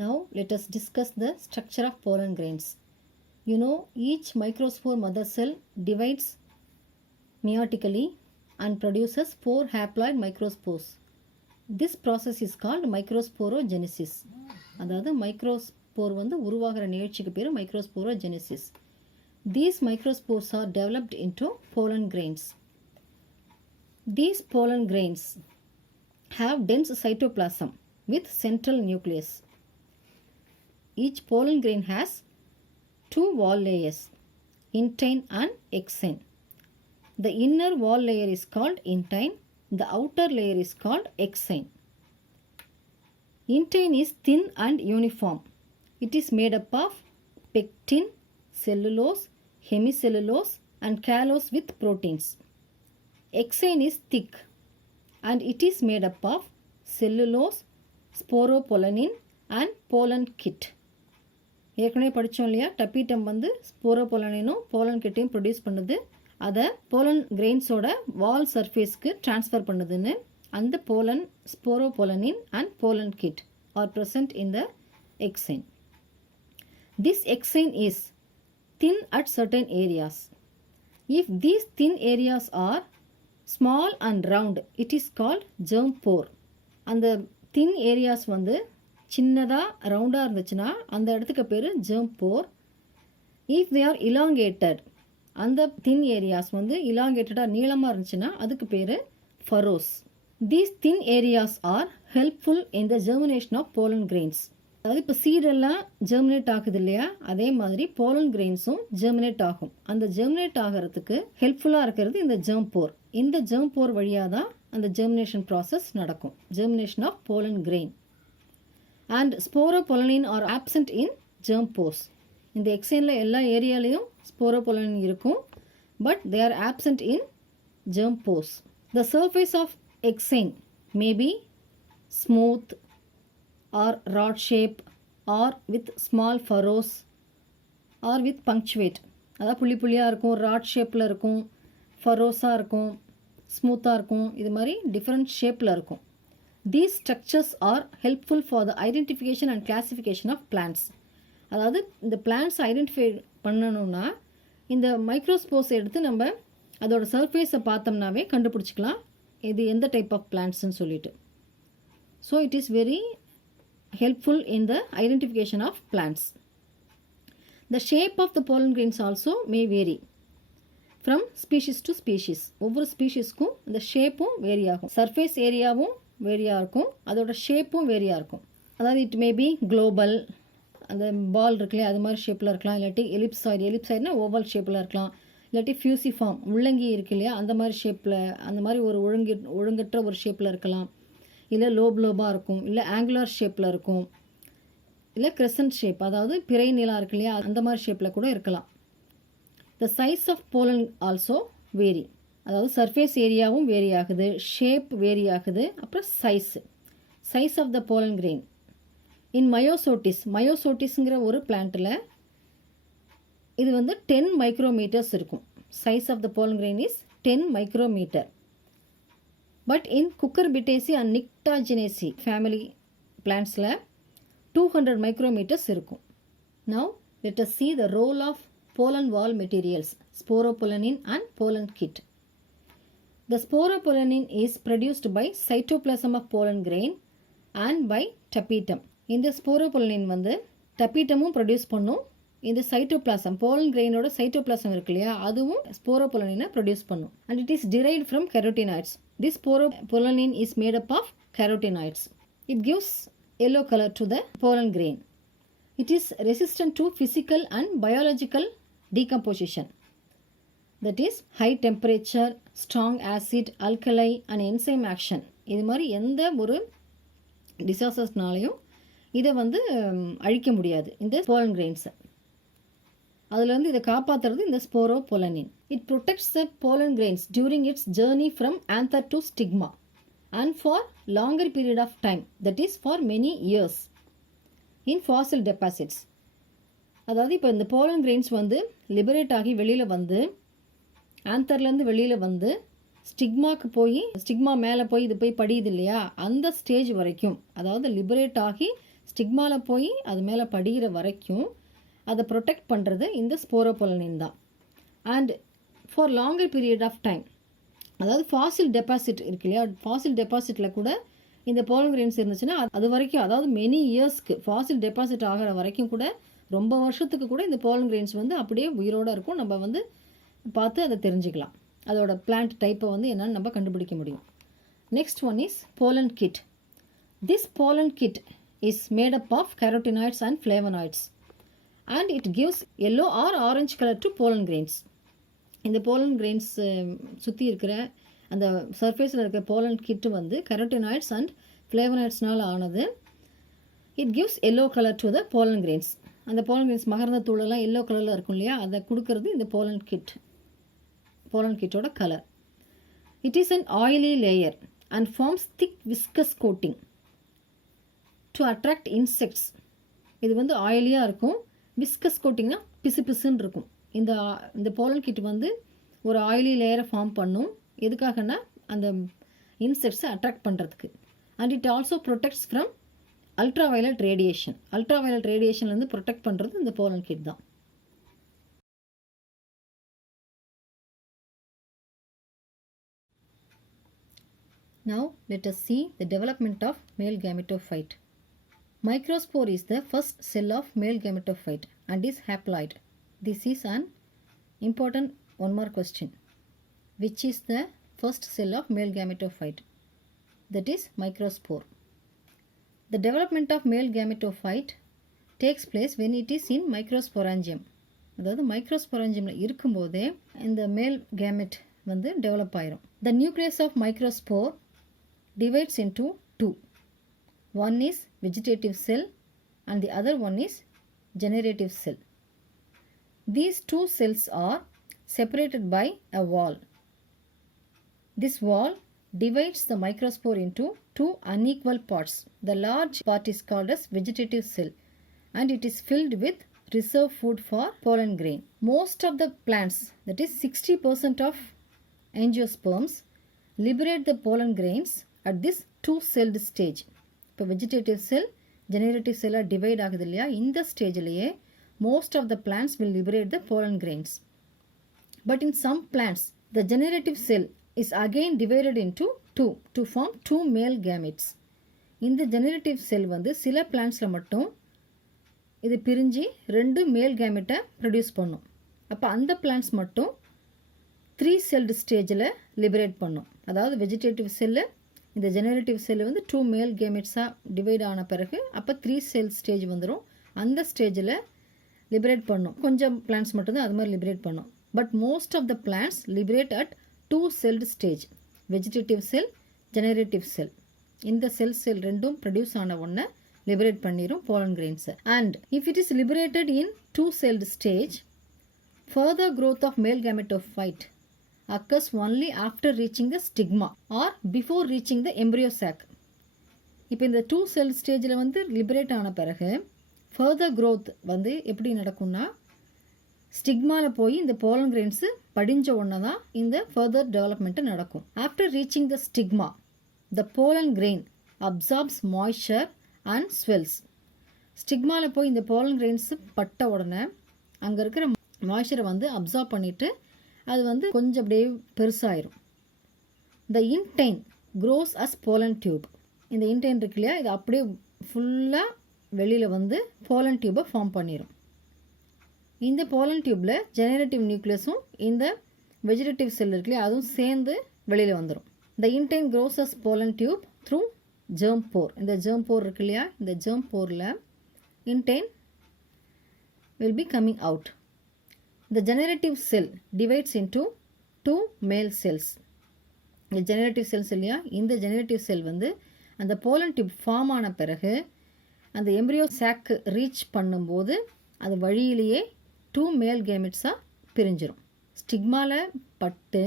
Now let us discuss the structure of pollen grains. You know, each microspore mother cell divides meiotically and produces 4 haploid microspores. This process is called microsporogenesis. அதாவது microspore உருவாகிற நிகழ்ச்சிக்கு பேர் microsporogenesis. These microspores are developed into pollen grains. These pollen grains have dense cytoplasm with central nucleus. Each pollen grain has 2 wall layers, intine and exine. The inner wall layer is called intine, the outer layer is called exine. Intine is thin and uniform. It is made up of pectin, cellulose, hemicellulose and callose with proteins. Exine is thick and it is made up of cellulose, sporopollenin and pollen kit. ஏற்கனவே படித்தோம் இல்லையா, டப்பீட்டம் ஸ்போரோபொலனினும் pollen கிட்டையும் produce பண்ணுது. அதை pollen கிரெயின்ஸோட வால் சர்ஃபேஸ்க்கு transfer பண்ணுதுன்னு. அந்த pollen sporopollenin and pollen kit are present in the exine. This exine is thin at certain areas. If these thin areas are small and round, it is called germ pore. அந்த thin areas சின்னதாக ரவுண்டாக இருந்துச்சுன்னா அந்த இடத்துக்கு பேர் germ pore. If they are elongated, அந்த thin areas elongatedடாக நீளமாக இருந்துச்சுன்னா அதுக்கு பேர் furrows. These thin areas are helpful in the germination of pollen grains. அதாவது இப்போ சீடெல்லாம் ஜெர்மினேட் ஆகுது இல்லையா, அதே மாதிரி போலன் கிரெயின்ஸும் ஜெர்மினேட் ஆகும். அந்த ஜெர்மினேட் ஆகிறதுக்கு ஹெல்ப்ஃபுல்லாக இருக்கிறது இந்த germ pore. இந்த germ pore வழியாக தான் அந்த ஜெர்மினேஷன் ப்ராசஸ் நடக்கும், germination of pollen grain. And sporopollenin are absent in germ pores. இந்த எக்ஸைனில் எல்லா ஏரியாலையும் ஸ்போரோபொலனின் இருக்கும், but they are absent in germ pores. The surface of exine may be smooth or rod shape or with small furrows or with punctuate. அதாவது புள்ளி புள்ளியாக இருக்கும், rod ஷேப்பில் இருக்கும், ஃபரோஸாக இருக்கும், ஸ்மூத்தாக இருக்கும், இது மாதிரி டிஃப்ரெண்ட் ஷேப்பில் இருக்கும். These structures are helpful for the identification and classification of plants. அதாவது இந்த பிளான்ட்ஸ் ஐடென்டிஃபை பண்ணணும்னா இந்த மைக்ரோஸ்போர்ஸ் எடுத்து நம்ம அதோட சர்ஃபேஸை பார்த்தோம்னாவே கண்டுபிடிச்சிக்கலாம் இது எந்த டைப் ஆஃப் பிளான்ட்ஸ்ன்னு சொல்லிட்டு. So it is very helpful in the identification of plants. The shape of the pollen grains also may vary from species to species. ஒவ்வொரு ஸ்பீஷிஸ்க்கும் இந்த ஷேப்பும் வேரி ஆகும், சர்ஃபேஸ் ஏரியாவும் வேரியாக இருக்கும், அதோட ஷேப்பும் வேரியாக இருக்கும். அதாவது இட் மே பி குளோபல், அந்த பால் இருக்குல்லையே அது மாதிரி ஷேப்பில் இருக்கலாம், இல்லாட்டி எலிப்சாய்டுனா ஓவல் ஷேப்பில் இருக்கலாம், இல்லாட்டி ஃபியூசிஃபார்ம் முள்ளங்கி இருக்கு இல்லையா அந்த மாதிரி ஷேப்பில், அந்த மாதிரி ஒரு ஒழுங்கற்ற ஒரு ஷேப்பில் இருக்கலாம், இல்லை லோபாக இருக்கும், இல்லை ஆங்குலர் ஷேப்பில் இருக்கும், இல்லை கிரெசன்ட் ஷேப் அதாவது பிறை நிலா இருக்கு இல்லையா அந்த மாதிரி ஷேப்பில் கூட இருக்கலாம். The size of pollen also vary. அதாவது சர்ஃபேஸ் ஏரியாவும் வேரி ஆகுது, ஷேப் வேரி ஆகுது, அப்புறம் size of the pollen grain. In மயோசோட்டிஸ்ங்கிற ஒரு பிளான்ட்டில் இது 10 மைக்ரோமீட்டர்ஸ் இருக்கும். Size of the pollen grain is 10 micrometer. But in Cucurbitaceae and Nyctaginaceae family plantsல 200 micrometers இருக்கும். Now let us see the role of pollen wall materials, sporopollenin and pollen kit. The sporopollenin is produced by cytoplasm of pollen grain and by tapetum. இந்த sporopollenin tapetumம் produce பண்ணும், இந்த cytoplasm pollen கிரெயினோட cytoplasm இருக்கு இல்லையா அதுவும் ஸ்போரோபொலனினை produce பண்ணும். And it is derived from carotenoids. This sporopollenin is made up of carotenoids. It gives yellow color to the pollen grain. It is resistant to physical and biological decomposition. That is high temperature, strong acid, alkali and enzyme action. இது மாதிரி எந்த ஒரு டிசாஸ்டர்ஸ்னாலையும் இதை அழிக்க முடியாது இந்த pollen கிரெயின்ஸை. அதுலேருந்து இதை காப்பாற்றுறது இந்த sporopollenin. It protects the pollen grains during its journey from anther to stigma and for longer period of time, that is for many years in fossil deposits. அதாவது இப்போ இந்த போலன் கிரெயின்ஸ் லிபரேட் ஆகி வெளியில் ஆந்தர்லேருந்து வெளியில் ஸ்டிக்மா மேலே போய் இது போய் படியுது இல்லையா அந்த ஸ்டேஜ் வரைக்கும், அதாவது லிபரேட் ஆகி ஸ்டிக்மாவில் போய் அது மேலே படிகிற வரைக்கும் அதை ப்ரொடெக்ட் பண்ணுறது இந்த ஸ்போரோபோலனின் தான். And for longer period of time, அதாவது ஃபாசில் டெபாசிட் இருக்கு இல்லையா, ஃபாசில் டெபாசிட்டில் கூட இந்த போலன் கிரெயின்ஸ் இருந்துச்சுன்னா அது வரைக்கும், அதாவது மெனி இயர்ஸ்க்கு ஃபாசில் டெபாசிட் ஆகிற வரைக்கும் கூட, ரொம்ப வருஷத்துக்கு கூட இந்த போலன் கிரெயின்ஸ் வந்து அப்படியே உயிரோடு இருக்கும். நம்ம வந்து பார்த்து அதை தெரிஞ்சுக்கலாம், அதோட பிளான்ட் டைப்பை வந்து என்னன்னு நம்ம கண்டுபிடிக்க முடியும். Next one is pollen kit. This pollen kit is made up of carotenoids and flavonoids and it gives yellow or orange color to pollen grains. இந்த pollen grains சுற்றி இருக்கிற அந்த சர்ஃபேஸில் இருக்கிற pollen kit வந்து carotenoids and flavonoidsனால் ஆனது. It gives yellow color to the pollen grains. அந்த pollen grains மகரந்த தூளெல்லாம் எல்லோ கலரில் இருக்கும் இல்லையா, அதை கொடுக்கறது இந்த pollen kitோட கலர். It is an oily layer and forms thick viscous coating to attract insects. இது வந்து ஆயிலியாக இருக்கும், விஸ்கஸ் கோட்டிங்னா பிசு பிசுன்னு இருக்கும். இந்த போலன் கிட் வந்து ஒரு ஆயிலி லேயரை ஃபார்ம் பண்ணும். எதுக்காகனா அந்த இன்செக்ட்ஸை அட்ராக்ட் பண்ணுறதுக்கு. And it also protects from ultraviolet radiation. Ultraviolet ரேடியேஷன்லேருந்து ப்ரொடெக்ட் பண்ணுறது இந்த போலன் கிட் தான். Now let us see the development of male gametophyte. Microspore is the first cell of male gametophyte and is haploid. This is an important one more question. Which is the first cell of male gametophyte? That is microspore. The development of male gametophyte takes place when it is in microsporangium. அதாவது மைக்ரோஸ்பொராஞ்சியமில் இருக்கும்போதே இந்த மேல் gamete வந்து develop ஆயிரும். The nucleus of microspore divides into two. One is vegetative cell and the other one is generative cell. These two cells are separated by a wall. This wall divides the microspore into two unequal parts. The large part is called as vegetative cell and it is filled with reserve food for pollen grain. Most of the plants, that is 60% of angiosperms, liberate the pollen grains at this two-celled stage. இப்போ vegetative cell generative செல்லாக divide ஆகுது இல்லையா, இந்த ஸ்டேஜ்லேயே most of the plants will liberate the pollen grains. But in some plants, the generative cell is again divided into two to form two male gametes. இந்த generative செல் வந்து சில பிளான்ட்ஸில் மட்டும் இது பிரிஞ்சு ரெண்டு மேல் கேமெட்டை ப்ரொடியூஸ் பண்ணும். அப்போ அந்த பிளான்ட்ஸ் மட்டும் 3 செல்டு ஸ்டேஜில் லிபரேட் பண்ணும். அதாவது வெஜிடேட்டிவ் செல்லு இந்த ஜெனரேட்டிவ் செல்லு வந்து 2 மேல் கேமெட்ஸாக டிவைட் ஆன பிறகு அப்போ 3 செல் ஸ்டேஜ் வந்துடும். அந்த ஸ்டேஜில் லிபரேட் பண்ணும். கொஞ்சம் பிளான்ட்ஸ் மட்டும்தான் அது மாதிரி லிபரேட் பண்ணும். But most of the plants liberate at 2 celled stage, vegetative cell generative cell. இந்த செல் ரெண்டும் ப்ரொடியூஸ் ஆன ஒன்றை லிபரேட் பண்ணிடும் pollen grains. And if it is liberated in 2-celled stage, further growth of male gametophyte occurs only after reaching the stigma or before reaching the embryo sac. இப்போ இந்த 2-celled ஸ்டேஜில் வந்து liberate ஆன பிறகு further growth வந்து எப்படி நடக்கும்னா, ஸ்டிக்மாவில் போய் இந்த pollen grains படிஞ்ச ஒன்று தான் இந்த further development நடக்கும். After reaching the stigma, the pollen grain absorbs moisture and swells. ஸ்டிக்மாவில் போய் இந்த pollen grains பட்ட உடனே அங்கே இருக்கிற மாய்ச்சரை வந்து அப்சார்ப் பண்ணிவிட்டு அது வந்து கொஞ்சம் அப்படியே பெருசாயிரும். The intine grows as pollen tube. இந்த intine இருக்கு இல்லையா, இது அப்படியே ஃபுல்லாக வெளியில் வந்து pollen tube ஃபார்ம் பண்ணிடும். இந்த pollen டியூப்பில் ஜெனரேட்டிவ் நியூக்ளியஸும் இந்த வெஜிடேட்டிவ் செல் இருக்கு இல்லையா, அதுவும் சேர்ந்து வெளியில் வந்துடும். The intine grows as pollen tube through germ pore. இந்த germ pore இருக்கு இல்லையா, இந்த germ poreல intine will be coming out. The generative cell divides into two male cells. இந்த generative cells இல்லையா, இந்த generative cell வந்து அந்த pollen tube ஃபார்ம் ஆன பிறகு அந்த எம்ப்ரியோ சாக் ரீச் பண்ணும்போது அது வழியிலேயே 2 மேல் கேமெட்ஸாக பிரிஞ்சிடும். ஸ்டிக்மாவில் பட்டு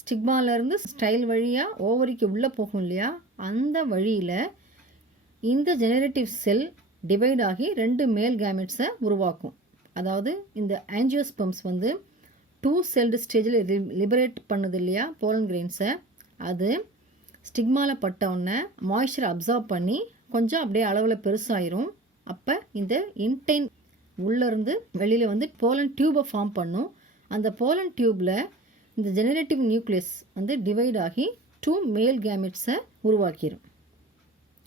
ஸ்டிக்மாவிலேருந்து ஸ்டைல் வழியாக ஓவரிக்கு உள்ளே போகும் இல்லையா, அந்த வழியில் இந்த ஜெனரேட்டிவ் செல் டிவைட் ஆகி 2 மேல் கேமெட்ஸை உருவாக்கும். அதாவது இந்த ஆஞ்சியோஸ்பம்ஸ் வந்து 2 செல்டு ஸ்டேஜில் லிபரேட் பண்ணுது இல்லையா pollen grains-ஐ, அது ஸ்டிக்மாவில் பட்டவுடனே மாய்ஸ்சரை அப்சார்ப் பண்ணி கொஞ்சம் அப்படியே அளவில் பெருசாயிரும். அப்போ இந்த இன்டைன் உள்ளேருந்து வெளியில் வந்து போலன் டியூபை ஃபார்ம் பண்ணும். அந்த போலன் டியூப்பில் இந்த ஜெனரேட்டிவ் நியூக்ளியஸ் வந்து டிவைட் ஆகி 2 மேல் கேமெட்ஸை உருவாக்கிடும்.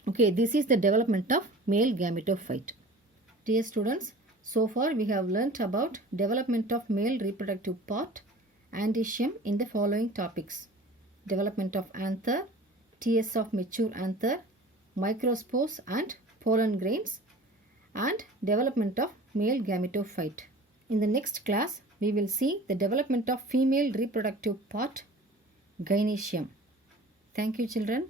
Okay, this is the development of male gametophyte. Dear students, so far we have learnt about development of male reproductive part, androecium, in the following topics: development of anther, TS of mature anther, microspores and pollen grains, and development of male gametophyte. In the next class, we will see the development of female reproductive part, gynoecium. Thank you, children.